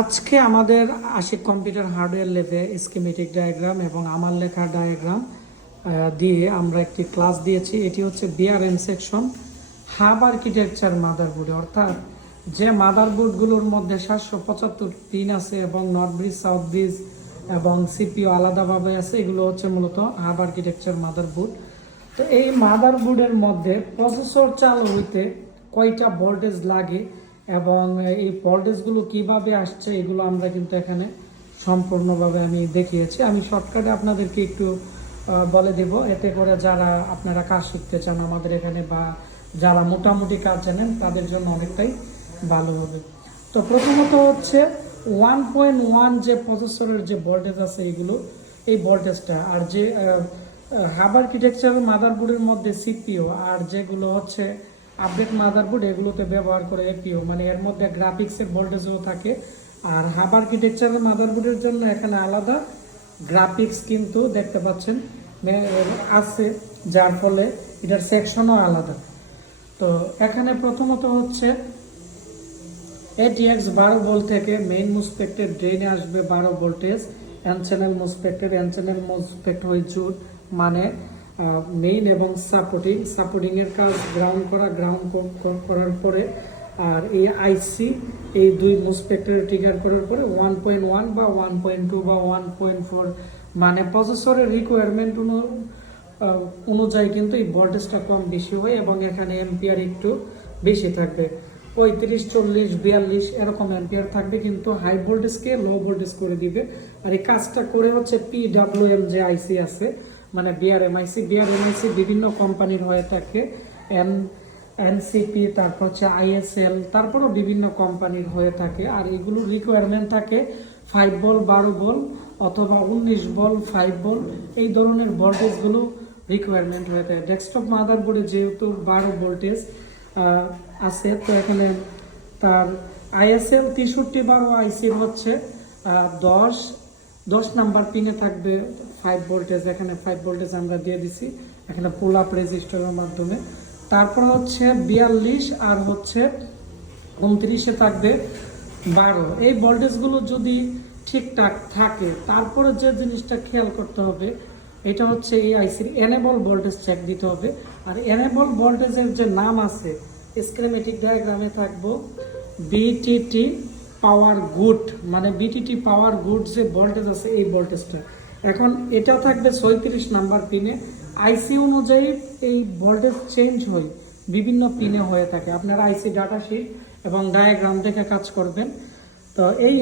আজকে আমাদের Ashiq computer hardware ল্যাবে স্কিমেটিক ডায়াগ্রাম এবং আমার লেখা ডায়াগ্রাম দিয়ে আমরা একটি ক্লাস দিয়েছি। এটি হচ্ছে বিআরএম সেকশন হাব আর্কিটেকচার মাদারবোর্ডে, অর্থাৎ যে মাদারবোর্ডগুলোর মধ্যে 775 পিন আছে এবং নর্থ ব্রিজ, সাউথ ব্রিজ এবং সিপিও আলাদাভাবে আছে, এগুলো হচ্ছে মূলত হাব আর্কিটেকচার মাদারবোর্ড। তো এই মাদারবোর্ডের মধ্যে প্রসেসর চালু হইতে কয়টা ভোল্টেজ লাগে এবং এই ভোল্টেজগুলো কিভাবে আসছে এগুলো আমরা কিন্তু এখানে সম্পূর্ণভাবে আমি দেখিয়েছি। আমি শর্টকাটে আপনাদেরকে একটু বলে দেব, এতে করে যারা আপনারা কাজ শিখতে চান আমাদের এখানে বা যারা মোটামুটি কাজ জানেন তাদের জন্য অনেকটাই ভালো হবে। তো প্রথমত হচ্ছে 1.1 যে প্রসেসরের যে ভোল্টেজ আছে এগুলো, এই ভোল্টেজটা, আর যে হাব আর্কিটেকচার মাদারবোর্ডের মধ্যে সিপিও আর যেগুলো হচ্ছে আপডেট মাদারবোর্ড এগুলোতে ব্যবহার করে এপিও, মানে এর মধ্যে গ্রাফিক্সের ভোল্টেজও থাকে। আর হাব আর্কিটেকচারের মাদারবোর্ডের জন্য এখানে আলাদা গ্রাফিক্স কিন্তু দেখতে পাচ্ছেন আছে, যার ফলে এটার সেকশনও আলাদা। তো এখানে প্রথমত হচ্ছে ATX 12 ভোল্ট থেকে মেইন মুসপেক্টের ড্রেনে আসবে 12 ভোল্টেজ, এন চ্যানেল মুসপেক্ট হয়ে জুট, মানে মেইন এবং সাপোর্টিং এর কাজ গ্রাউন্ড করার পরে, আর এই আইসি এই দুই মুসপেক্টর ট্রিগার করার পরে 1.1 বা 1.2 বা 1.4 মানে প্রসেসরের রিকোয়ারমেন্ট অনুযায়ী কিন্তু এই ভোল্টেজটা কম বেশি হয় এবং এখানে এম্পিয়ার একটু বেশি থাকবে, 35, 40, 42 এরকম এম্পিয়ার থাকবে, কিন্তু হাই ভোল্টেজকে লো ভোল্টেজ করে দিবে। আর এই কাজটা করে হচ্ছে PWM যে আইসি আছে, মানে বিআরএমআইসি বিভিন্ন কোম্পানির হয়ে থাকে, এনসিপি, তারপর হচ্ছে ISL, তারপরও বিভিন্ন কোম্পানির হয়ে থাকে। আর এগুলোর রিকোয়ারমেন্ট থাকে 5 ভোল্ট, 12 ভোল্ট অথবা 19 ভোল্ট, 5 ভোল্ট, এই ধরনের ভোল্টেজগুলো রিকোয়ারমেন্ট হয়ে থাকে। ডেস্কটপ মাদারবোর্ডে যেহেতু 12 ভোল্টেজ আছে, তো এখানে তার ISL 6312 আইসির হচ্ছে 10 নাম্বার পিনে থাকবে 5 ভোল্টেজ। এখানে 5 ভোল্টেজ আমরা দিয়ে দিছি এখানে পুল আপ রেজিস্টারের মাধ্যমে। তারপর হচ্ছে 42 আর হচ্ছে 29-এ থাকবে 12। এই ভোল্টেজগুলো যদি ঠিকঠাক থাকে, তারপরে যে জিনিসটা খেয়াল করতে হবে এটা হচ্ছে এই আইসির এনেবল ভোল্টেজ চেক দিতে হবে। আর এনেবল ভোল্টেজের যে নাম আছে স্কিমেটিক ডায়াগ্রামে থাকবো বিটিটি পাওয়ার গুড, মানে বিটিটি পাওয়ার গুড যে ভোল্টেজ আছে এই ভোল্টেজটা। এখন এটা থাকবে 36 নাম্বার পিনে। আইসি অনুযায়ী এই ভোল্টেজ চেঞ্জ হয়, বিভিন্ন পিনে হয়ে থাকে। আপনারা আইসি ডাটা শিট এবং ডায়াগ্রাম দেখে কাজ করবেন। তো এই